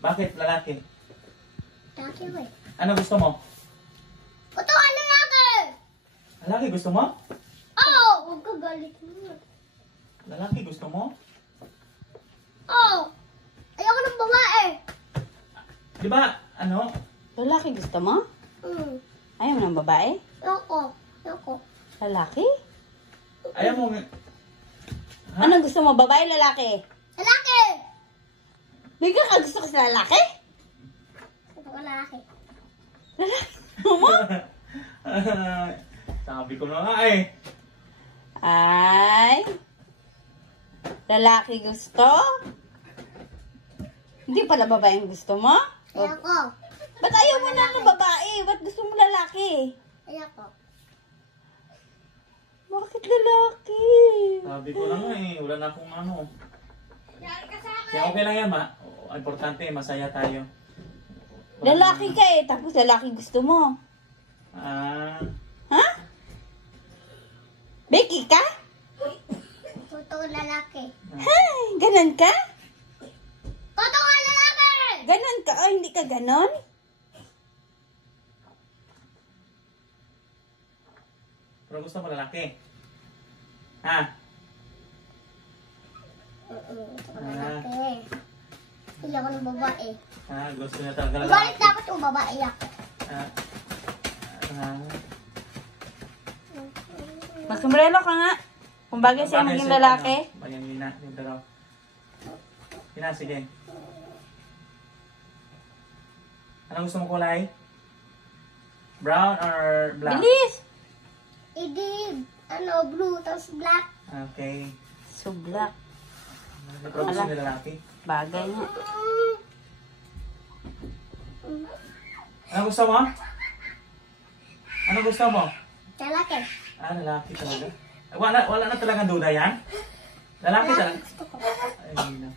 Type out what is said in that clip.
Bakit lalaki? Lalaki ba eh? Ano gusto mo? Ito ang lalaki! Lalaki gusto mo? Oo! Huwag ka galit mo. Lalaki gusto mo? Oo! Ayoko ng babae! Di ba, ano? Lalaki gusto mo? Ayaw mo ng babae? Ayoko. Ayoko. Lalaki? Ayaw mo... Ha? Ano gusto mo? Babae, lalaki? Lalaki! Bigla ka gusto ko sa lalaki? Ito ka lalaki. Lalaki mo? Sabi ko na nga eh. Ay. Lalaki gusto? Hindi pala babae ang gusto mo? Ayoko. Ba't ayaw mo na ng babae? Ba't gusto mo lalaki? Ayoko. Bakit lalaki? Sabi ko na nga eh. Wala na akong ano. Kaya okay lang yan, ma. Importante, masaya tayo. Lalaki ka eh, tapos lalaki gusto mo. Ah, Ha? Becky ka? Totoo lalaki. Hay, ganon ka? Totoo lalaki! Ganon ka? O hindi ka ganon? pero gusto mo lalaki. Ha? Ito ka lalaki. Hindi ako ng babae. Ha? Gusto niya talaga Umalit lalaki. na ako kung babae ako. Ah. Ah. Magsombrero ka nga. Kung bagay siya Bagay maging siya, lalaki. ano, Bayan nina, yung dalaw. Hina, sige. Ano gusto mo kulay? Brown or black? Bilis! Hindi, blue, tapos black. Okay. Sublak. Pero gusto nila lalaki. Bagay nga. Ano gusto mo? Ano gusto mo? Lalaki. Ah, lalaki talaga. Wala na talagang duda yan? Lalaki talaga. Gusto ko. Ay, hindi na.